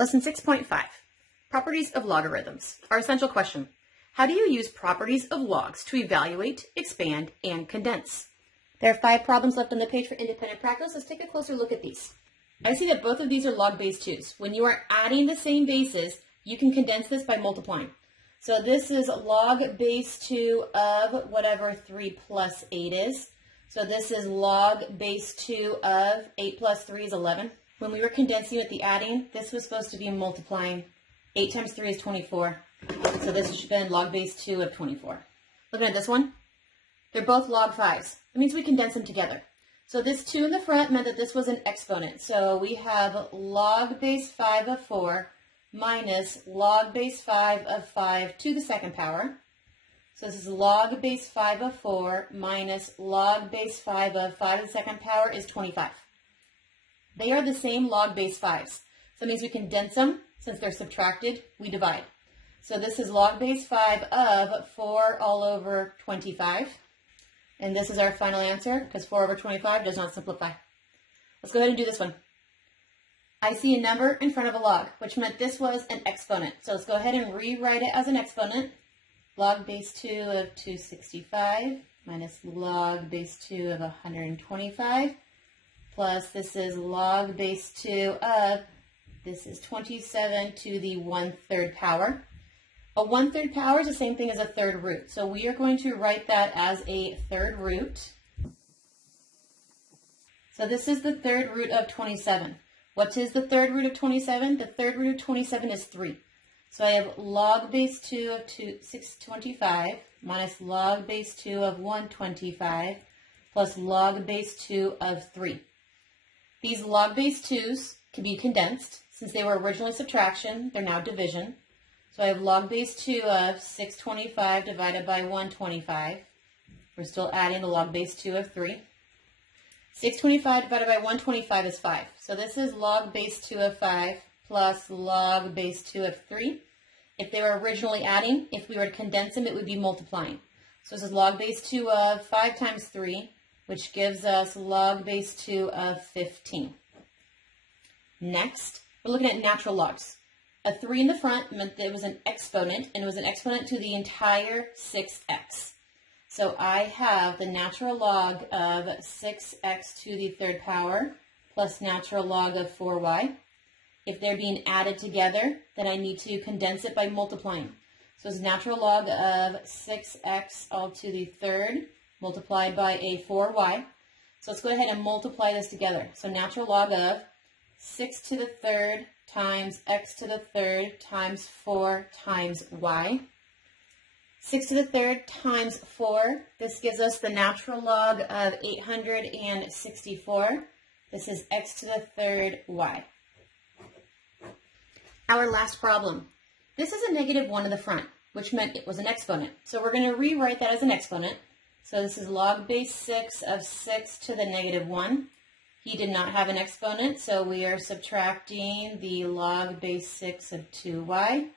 Lesson 6.5, Properties of Logarithms. Our essential question, how do you use properties of logs to evaluate, expand, and condense? There are 5 problems left on the page for independent practice. Let's take a closer look at these. I see that both of these are log base 2s. When you are adding the same bases, you can condense this by multiplying. So this is log base 2 of whatever 3 plus 8 is. So this is log base 2 of 8 plus 3 is 11. When we were condensing with the adding, this was supposed to be multiplying. 8 times 3 is 24. So this should have been log base 2 of 24. Looking at this one, they're both log 5s. That means we condense them together. So this 2 in the front meant that this was an exponent. So we have log base 5 of 4 minus log base 5 of 5 to the second power. So this is log base 5 of 4 minus log base 5 of 5 to the second power is 25. They are the same log base 5s. So that means we condense them. Since they're subtracted, we divide. So this is log base 5 of 4 all over 25. And this is our final answer because 4 over 25 does not simplify. Let's go ahead and do this one. I see a number in front of a log, which meant this was an exponent. So let's go ahead and rewrite it as an exponent. Log base 2 of 265 minus log base 2 of 125 plus this is log base 2 of, this is 27 to the 1/3 power. A 1/3 power is the same thing as a third root. So we are going to write that as a third root. So this is the third root of 27. What is the third root of 27? The third root of 27 is 3. So I have log base 2 of 625 minus log base 2 of 125 plus log base 2 of 3. These log base 2s can be condensed. Since they were originally subtraction, they're now division. So I have log base 2 of 625 divided by 125. We're still adding the log base 2 of 3. 625 divided by 125 is 5. So this is log base 2 of 5 plus log base 2 of 3. If they were originally adding, if we were to condense them, it would be multiplying. So this is log base 2 of 5 times 3, which gives us log base 2 of 15. Next, we're looking at natural logs. A 3 in the front meant that it was an exponent, and it was an exponent to the entire 6x. So I have the natural log of 6x to the 3rd power plus natural log of 4y. If they're being added together, then I need to condense it by multiplying. So it's natural log of 6x all to the 3rd multiplied by a 4y. So let's go ahead and multiply this together. So natural log of 6 to the 3rd times x to the 3rd times 4 times y. 6 to the 3rd times 4. This gives us the natural log of 864. This is x to the 3rd y. Our last problem. This is a -1 in the front, which meant it was an exponent. So we're going to rewrite that as an exponent. So this is log base 6 of 6 to the -1. He did not have an exponent, so we are subtracting the log base 6 of 2y.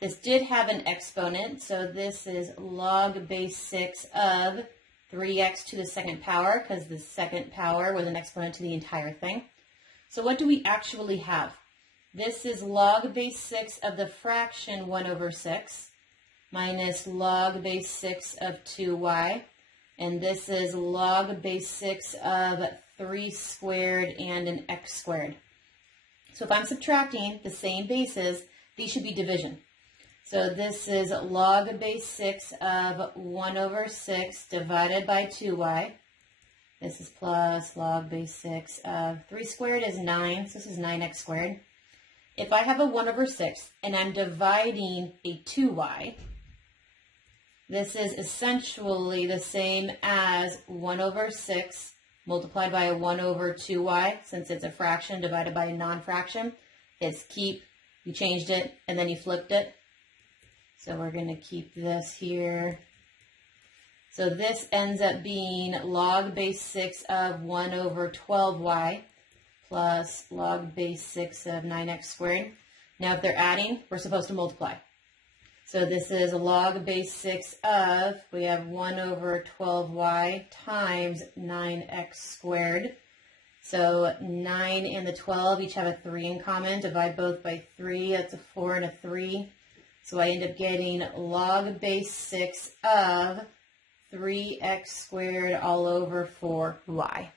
This did have an exponent, so this is log base 6 of 3x to the 2nd power, because the 2nd power was an exponent to the entire thing. So what do we actually have? This is log base 6 of the fraction 1 over 6 minus log base 6 of 2y. And this is log base 6 of 3 squared and an x squared. So if I'm subtracting the same bases, these should be division. So this is log base 6 of 1 over 6 divided by 2y. This is plus log base 6 of 3 squared is 9, so this is 9x squared. If I have a 1 over 6 and I'm dividing a 2y, this is essentially the same as 1 over 6 multiplied by a 1 over 2y, since it's a fraction divided by a non-fraction. It's keep, you changed it, and then you flipped it. So we're going to keep this here. So this ends up being log base 6 of 1 over 12y plus log base 6 of 9x squared. Now if they're adding, we're supposed to multiply. So this is log base 6 of, we have 1 over 12y times 9x squared. So 9 and the 12 each have a 3 in common. Divide both by 3. That's a 4 and a 3. So I end up getting log base 6 of 3x squared all over 4y.